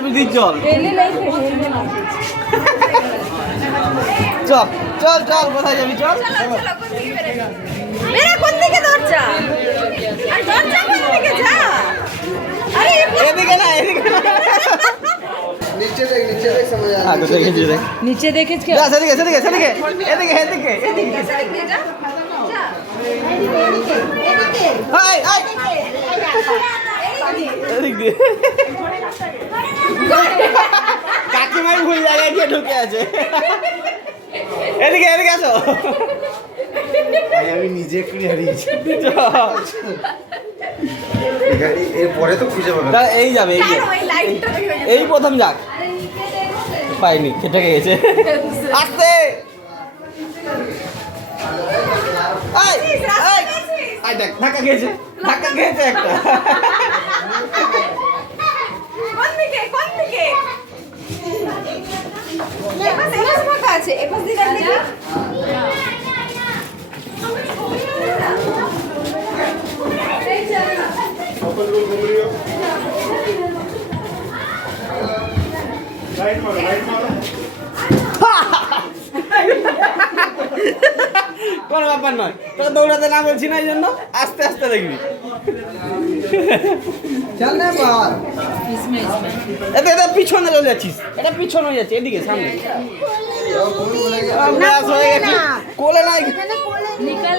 আমি দিই চল রেলে নাই চল চল চল কোথায় যাবি চল মেরে কোন দিকে দরজা আর দরজা কোন দিকে যা আরে এদিকে না এদিকে না नीचे देख समझ आ আগে দেখেছি দেখ নিচে দেখেছ কি যা সেদিকে সেদিকে সেদিকে এদিকে এদিকে এদিকে হাই হাই এদিকে কাকিমাই ভুল জায়গায় গিয়ে ঢুকে আছে এদিকে এদিকে আসো আমি নিজে একটু হারিয়েছি এরপরে তো খুঁজে পাবে তা এই যাবে এই যাবে। এই প্রথম যাক পাইনি খেটে গেছে আসতে আই আই আই দেখ ধাক্কা খেয়েছে একটা কোন দিকে এপাশে ফাঁকা আছে এপাশ দিয়ে দেখি কোনো ব্যাপার নয় তোকে দৌড়াতে না বলছি না এই জন্য আস্তে আস্তে দেখবি चल ना बाहर এতে এটা পিছনে চলে যাচ্ছিস এটা পিছনে হয়ে যাচ্ছে এদিকে সামনে ব্যাস হয়ে গেছে কোলে নাই নিকাল